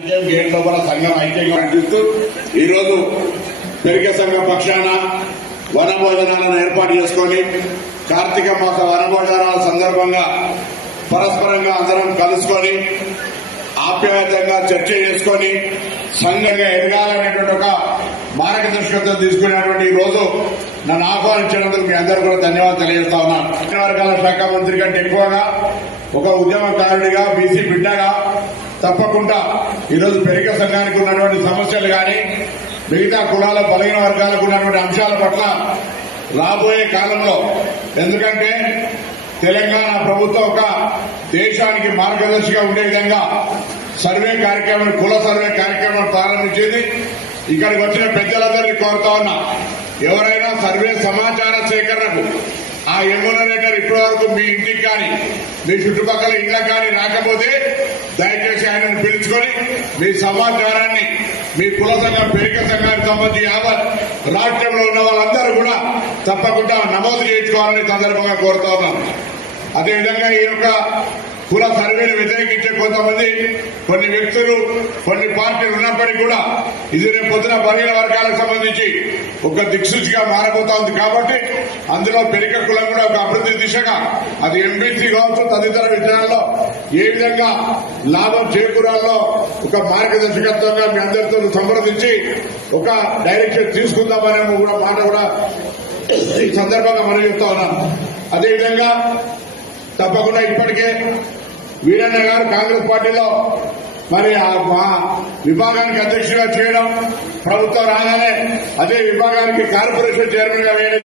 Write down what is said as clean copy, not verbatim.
Gate లోపల సంఘం ఐక్యంగా చూస్తూ ఈరోజు పెరిగే సంఘం పక్షాన వన భోజనాలను ఏర్పాటు చేసుకుని కార్తీక మాస వన భోజనాల సందర్భంగా పరస్పరంగా అందరం కలుసుకొని ఆప్యాయంగా చర్చ చేసుకుని సంఘంగా ఎదగాలనేటువంటి ఒక మార్గదర్శకత్వం తీసుకునేటువంటి ఈ రోజు నన్ను ఆహ్వానించినందుకు మీ అందరూ కూడా ధన్యవాదాలు తెలియజేస్తా ఉన్నాను. వర్గాల శాఖ మంత్రి కంటే ఎక్కువగా ఒక ఉద్యమకారుడిగా బీసీ బిడ్డగా తప్పకుండా ఈరోజు పెరిగే సంఘానికి ఉన్నటువంటి సమస్యలు కానీ మిగతా కులాల బలహీన వర్గాలకు ఉన్నటువంటి అంశాల పట్ల రాబోయే కాలంలో, ఎందుకంటే తెలంగాణ ప్రభుత్వం ఒక దేశానికి మార్గదర్శిగా ఉండే విధంగా సర్వే కార్యక్రమం, కుల సర్వే కార్యక్రమం ప్రారంభించింది. ఇక్కడికి వచ్చిన పెద్దలందరినీ కోరుతా ఉన్నా, ఎవరైనా సర్వే సమాచార సేకరణకు ఆ ఎమ్యూనరేటర్ ఇప్పటి వరకు మీ ఇంటికి కానీ మీ చుట్టుపక్కల ఇళ్లకు కానీ రాకపోతే దయచేసి ఆయనను పిలుచుకొని మీ సమాచారాన్ని మీ కుల సంఘం పెరిగే సంఘానికి సంబంధించి యావత్ రాష్ట్రంలో ఉన్న వాళ్ళందరూ కూడా తప్పకుండా నమోదు చేయించుకోవాలని సందర్భంగా కోరుతా ఉన్నాం. అదేవిధంగా ఈ యొక్క కుల సర్వేను వ్యతిరేకించే కొంతమంది కొన్ని వ్యక్తులు కొన్ని పార్టీలు ఉన్నప్పటికీ కూడా ఇది రేపు పొద్దున బలహీన వర్గాలకు సంబంధించి ఒక దిక్సూచిగా మారబోతా ఉంది. కాబట్టి అందులో పెరిక కులం కూడా ఒక అభివృద్ధి దిశగా అది ఎంబీసీ కావచ్చు తదితర విషయాల్లో ఏ విధంగా లాభం చేకూరాలో ఒక మార్గదర్శకత్వంగా మీ అందరితో సంప్రదించి ఒక డైరెక్షన్ తీసుకుందామనే మాట కూడా ఈ సందర్భంగా మనం చెప్తా ఉన్నాం. అదేవిధంగా తప్పకుండా ఇప్పటికే వీరన్న గారు కాంగ్రెస్ పార్టీలో మరి మా విభాగానికి అధ్యక్షుడిగా చేయడం, ప్రభుత్వం రాగానే అదే విభాగానికి కార్పొరేషన్ చైర్మన్ గా వేయడం